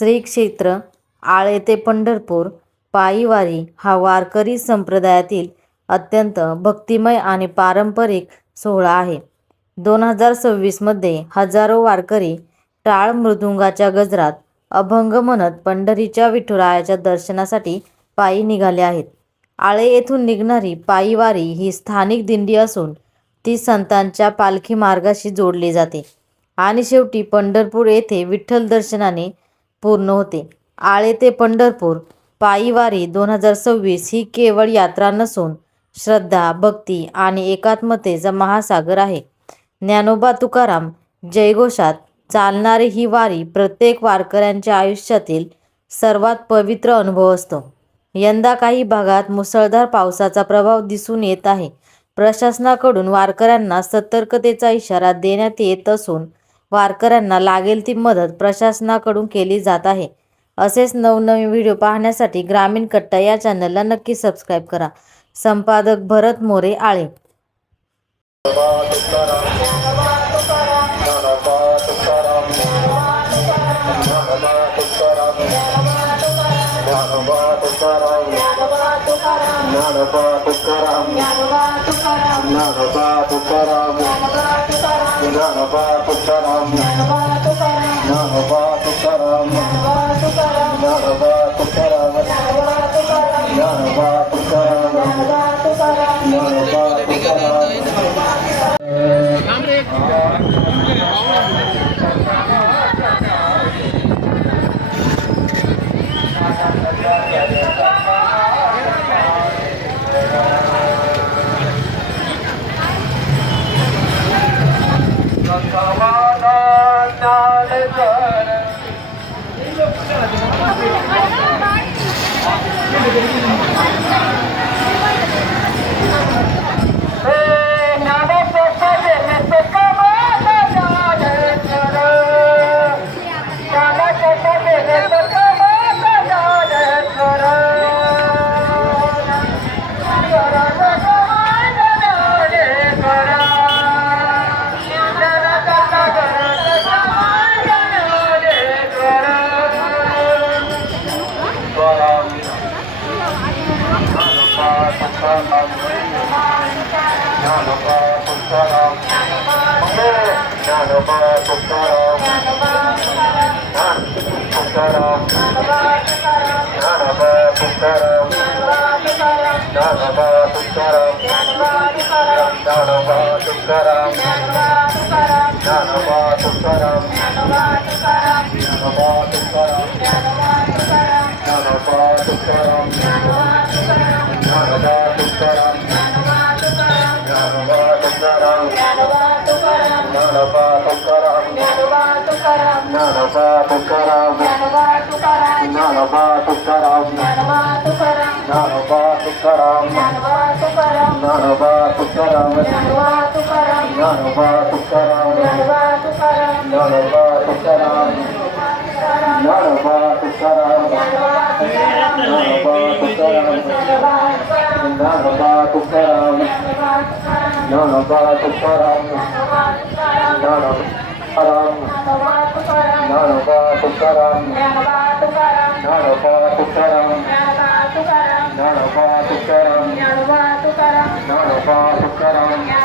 श्री क्षेत्र आळे ते पंढरपूर पायी वारी हा वारकरी संप्रदायातील अत्यंत भक्तिमय आणि पारंपरिक सोहळा आहे. 2026मध्ये हजारो वारकरी टाळ मृदुंगाच्या गजरात अभंग म्हणत पंढरीच्या विठुरायाच्या दर्शनासाठी पायी निघाले आहेत. आळे येथून निघणारी पायी वारी ही स्थानिक दिंडी असून ती संतांच्या पालखी मार्गाशी जोडली जाते आणि शेवटी पंढरपूर येथे विठ्ठल दर्शनाने पूर्ण होते. आळे ते पंढरपूर पायी वारी 2026 ही केवळ यात्रा नसून श्रद्धा, भक्ती आणि एकात्मतेचा महासागर आहे. ज्ञानोबा तुकाराम जयघोषात चालणारी ही वारी प्रत्येक वारकऱ्यांच्या आयुष्यातील सर्वात पवित्र अनुभव असतो. यंदा काही भागात मुसळधार पावसाचा प्रभाव दिसून येत आहे. प्रशासनाकडून वारकऱ्यांना सतर्कतेचा इशारा देण्यात येत असून वारकऱ्यांना लागेल ती मदत प्रशासनाकडून केली जात आहे. असेच नवनवीन व्हिडिओ पाहण्यासाठी ग्रामीण कट्टा या चॅनलला नक्की सबस्क्राईब करा. संपादक भरत मोरे, आळे. Tukaram